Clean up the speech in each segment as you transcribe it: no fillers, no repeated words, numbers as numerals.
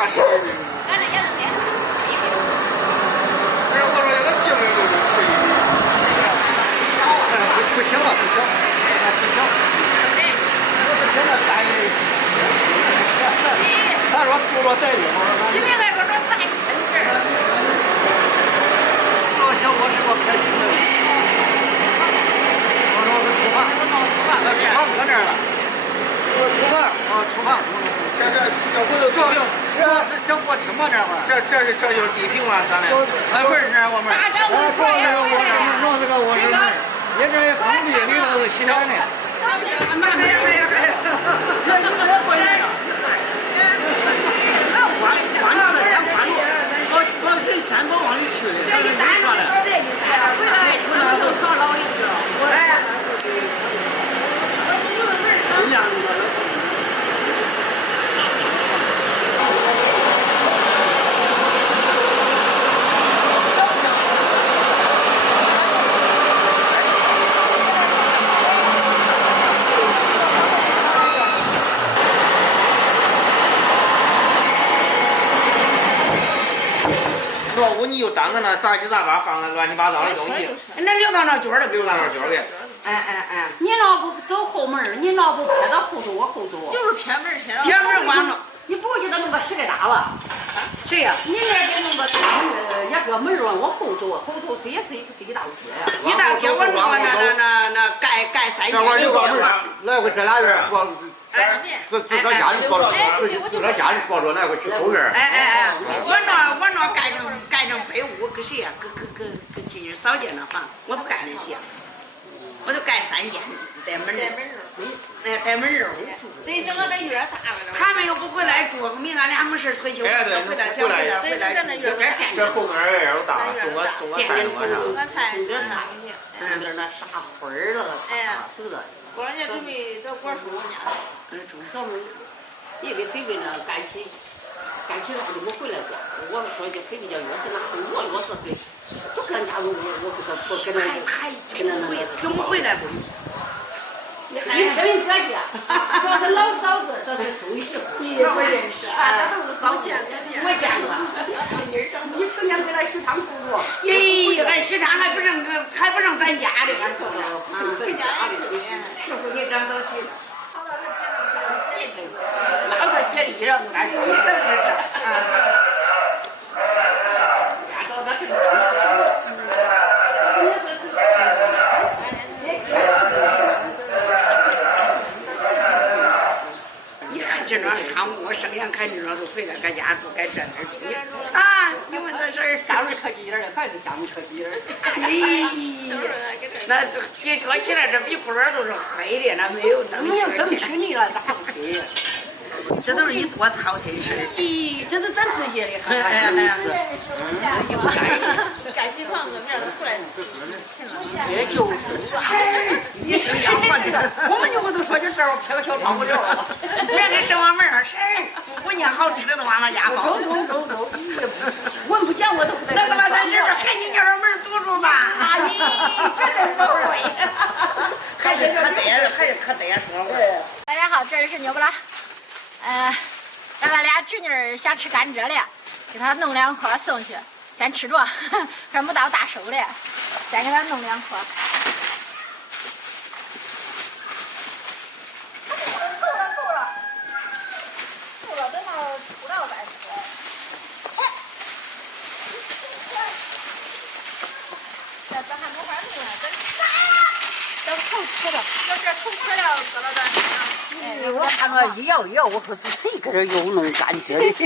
啥事儿呢？俺这也是这样。哎呀，我说这个精明都是可以。哎，不行了，不行，不行。对。我是现在咱也，咱说住着在地方。今天还说咱趁事儿。实话想我是个开军的。我说我出发，厨房搁这儿了。厨房啊，厨房。这回头主要是想过厅嘛这会儿。这就是地平嘛，咱俩。哎，门这我们。大张门这也我弄这个我这门，你这也方便，你那是洗脸的。慢点。关着了，先关着。我人先都往里去的，这一打上来。回来都靠老李了。哎。尽量。你又当个那杂七杂八放那乱七八糟的东西，那留到那角儿了，留到那角儿去。哎，你老不走后门，你老不撇到后头，我后头。就是偏门去了。偏门关着。你不给他弄个10个大吧？谁呀？你那给弄个大门，一个门往我后走，后头是也是一大街呀。一大街我弄那盖3间。这有个门，来回这俩人过。哎，自个家人过着，自个家人过着，来回去后院。哎，我那盖成被屋，给谁呀？给进去扫街那房，我不干那些，我就盖3间，带门儿。带门儿。这整个那院大了。他们又不回来住，明俺俩没事退休，回来想回来。这后院也有大，种个菜嘛啥。种个菜，种个菜。这那啥花儿了，是的。过两天准备找果树家。咱们也给随便的干起来就没回来过。我们说就回去叫钥匙拿我钥匙回，不跟家我跟他怎么回来不？你声音可以，主要是老嫂子，这是周媳妇，你也不认识啊？他都是少见的，我见过。你成天给他许昌住住。咦，俺许昌还不认咱家的，俺说的。回家也可以。就是一张都齐。哪个接力了？俺说都是这。俺说他跟这桩厂我生眼看这桩都回来，搁家住该这点地啊！你问这事儿，家门可挤点儿，还是家门可挤点儿。那一车起来，这鼻孔眼都是黑的，那没有灯。没有灯驱你了，咋不黑？这都是你多操心事。咦，这是真直接的，还真是。盖起房子，明儿都出来。这就是。你是要我的，我都说就这儿，我拍个小窗户就了。明儿给上完门儿，婶儿，我念好吃的都往俺家包。走。我不讲我都不带。那他妈咱婶儿，赶紧叫上门堵住吧。阿姨，绝对不会。还是可得说。大家好，这里是牛不拉。俺俩侄女想吃甘蔗嘞，给她弄2颗送去，先吃着，还没到大手嘞，先给她弄2颗。够了，等到出道再吃。咱还没法弄呢，等头吃了，要这头吃了，搁到这儿。我看着一摇，我说是谁搁这又弄甘蔗的？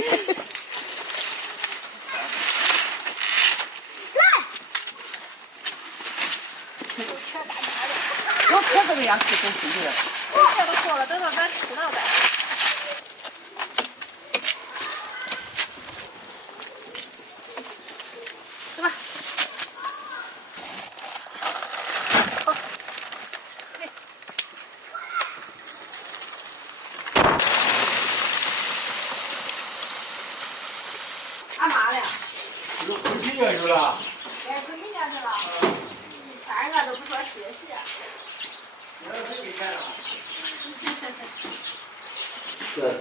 我可这个样吃都出去了。这都过了，等到咱出道再。走吧。干嘛了？都回去院去了。哎，回民家去了。大人都不说谢谢。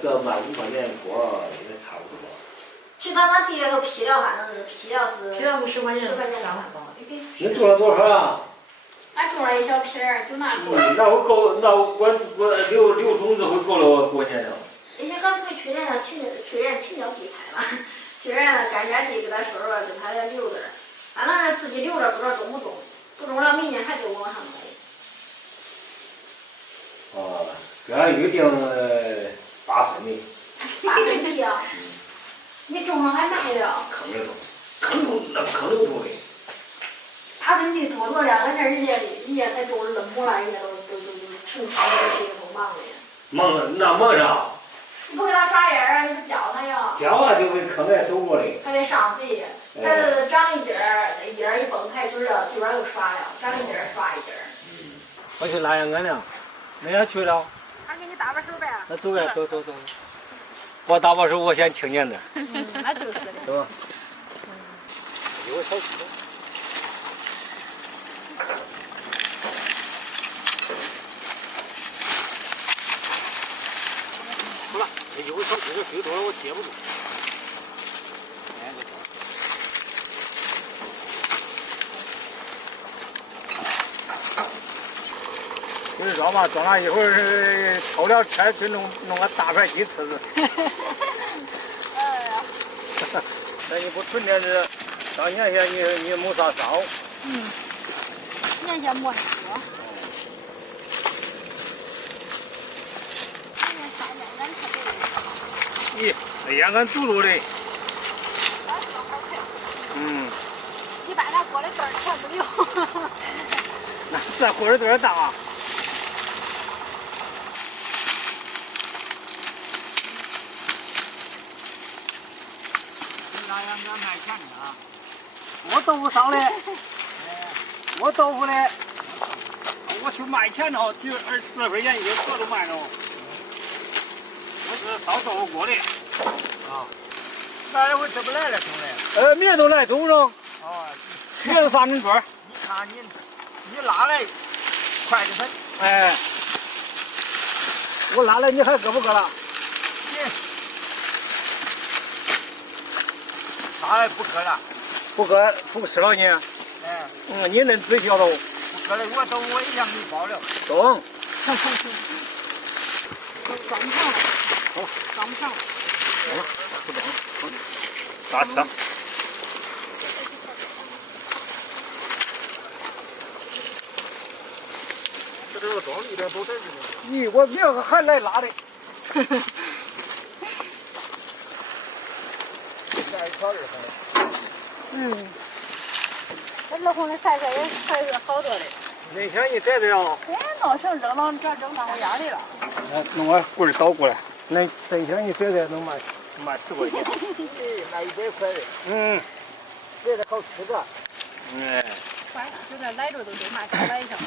这卖5块钱一锅也差不多。去到那地里头批料，反正是批料是批料是10块钱10块钱33包。你种了多少啊？俺种了一小瓶儿，就那够。那我够，那我留种子会够了过年了。人家刚回去年的去年青椒地开了，去年的甘蔗地给他说说，给他留着，俺那是自己留着，不知道种不种，不种了明年还得往上买。哦，给俺预定8分地。8分地呀？你种了还卖了？坑里头，坑里头的。8分地多了，俺这人家才种了那么了，人家都成草这些都忙的。忙那忙啥？你不给他刷叶儿，你不教他呀？教啊，就会坑来收过的。还得上肥，它长一截儿，那叶儿一崩开就是这边又刷了，长一截儿刷一截儿。我去拉下俺俩，没人去了。俺给你搭把手呗。那走呗，走。我搭把手，我先轻点点。那就是的。是吧？有个小区。不了，有个小区的水多了，我接不住。你知道吗？装了一会儿，抽了车就弄个大盘鸡翅子。那你不纯天是，到年前你没啥烧。年前没吃。咦，哎呀，俺走路的。一般那锅的墩儿填不了。那这锅的墩儿大。那样俺卖钱的啊。我豆腐烧的。我豆腐的。我去卖钱了，就20块钱一个都卖了。我是烧豆腐锅的。啊。那我这不来了，兄弟。明天都来，中不中？哦。明天啥名桌？你看你拉来，快的很。哎。我拉来，你还搁不搁了？拉来不搁了。不搁不吃了你？哎。你恁仔细都。不搁了，我一样给你包了。中。装不上了。好。装不上了。好了，不装了。好。咋吃？这个装一点都在这里。咦，我明儿还来拉的。下一条儿这老公的晒晒也还是好多的。那天你在这啊？哎，弄成扔到这扔当我家里了。弄个棍儿倒过来。那天你在这能卖10块钱。那100块的。在这好吃的。哎。反正就这来着都卖400上。